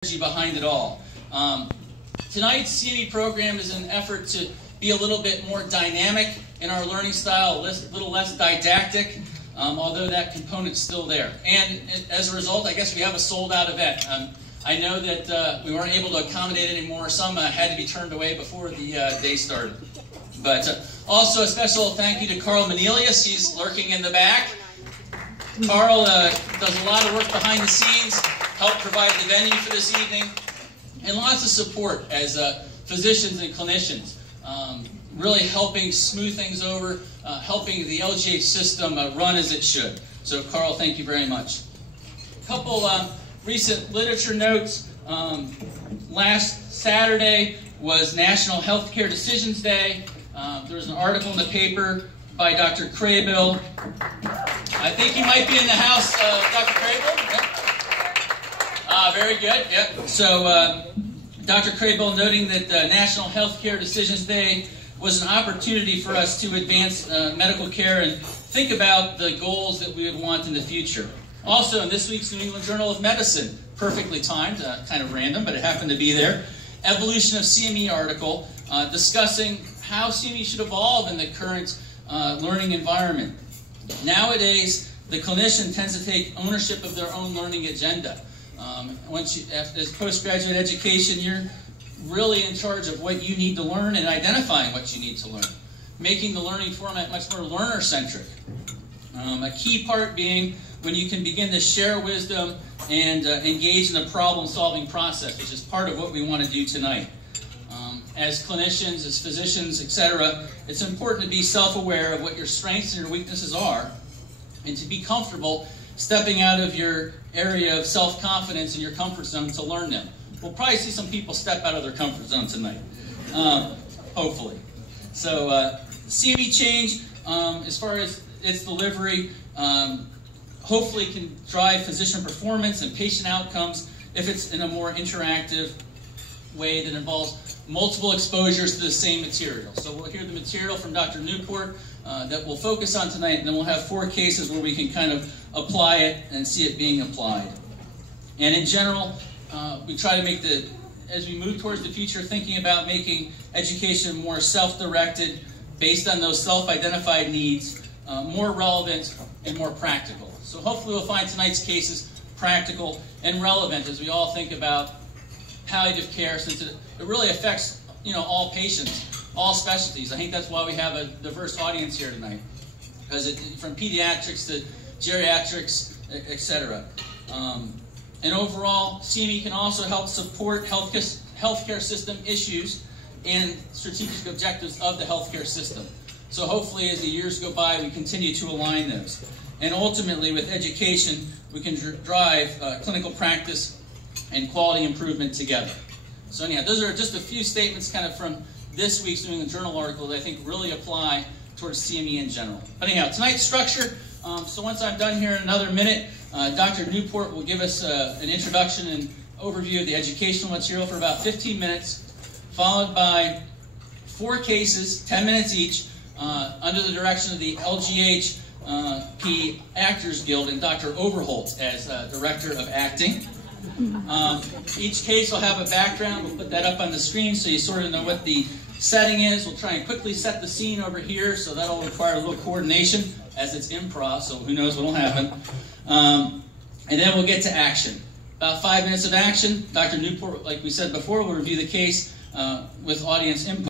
Behind it all. Tonight's CME program is an effort to be a little bit more dynamic in our learning style, a little less didactic, although that component's still there. And as a result, I guess we have a sold-out event. I know that we weren't able to accommodate anymore. Some had to be turned away before the day started. But also a special thank you to Carl Manelius. He's lurking in the back. Carl does a lot of work behind the scenes, helped provide the venue for this evening, and lots of support as physicians and clinicians, really helping smooth things over, helping the LGH system run as it should. So Carl, thank you very much. A couple recent literature notes. Last Saturday was National Healthcare Decisions Day. There was an article in the paper by Dr. Craybill. I think you might be in the house, Dr. Craybill. Yep. Very good. Yep. So Dr. Craybill noting that National Healthcare Decisions Day was an opportunity for us to advance medical care and think about the goals that we would want in the future. Also, in this week's New England Journal of Medicine, perfectly timed, kind of random, but it happened to be there, Evolution of CME article discussing how CME should evolve in the current learning environment. Nowadays, the clinician tends to take ownership of their own learning agenda. As postgraduate education, you're really in charge of what you need to learn and identifying what you need to learn, making the learning format much more learner-centric. A key part being when you can begin to share wisdom and engage in the problem-solving process, which is part of what we want to do tonight. As clinicians, as physicians, etc., it's important to be self-aware of what your strengths and your weaknesses are, and to be comfortable stepping out of your area of self-confidence and your comfort zone to learn them. We'll probably see some people step out of their comfort zone tonight, hopefully. So CME change, as far as its delivery, hopefully can drive physician performance and patient outcomes if it's in a more interactive way that involves multiple exposures to the same material. So we'll hear the material from Dr. Newport that we'll focus on tonight, and then we'll have 4 cases where we can kind of apply it and see it being applied. And in general, we try to make as we move towards the future, thinking about making education more self-directed, based on those self-identified needs, more relevant and more practical. So hopefully we'll find tonight's cases practical and relevant as we all think about palliative care, since it really affects all patients, all specialties. I think that's why we have a diverse audience here tonight, because from pediatrics to geriatrics, etc. And overall, CME can also help support healthcare system issues and strategic objectives of the healthcare system. So hopefully, as the years go by, we continue to align those. And ultimately, with education, we can drive clinical practice and quality improvement together. So anyhow, those are just a few statements kind of from this week's New England Journal article that I think really apply towards CME in general. But anyhow, tonight's structure, so once I'm done here in another minute, Dr. Newport will give us an introduction and overview of the educational material for about 15 minutes, followed by 4 cases, 10 minutes each, under the direction of the LGH Actors Guild and Dr. Overholt as Director of Acting. Each case will have a background. We'll put that up on the screen so you sort of know what the setting is. We'll try and quickly set the scene over here, so that'll require a little coordination as it's improv, so who knows what will happen. And then we'll get to action. About 5 minutes of action. Dr. Newport, like we said before, will review the case with audience input.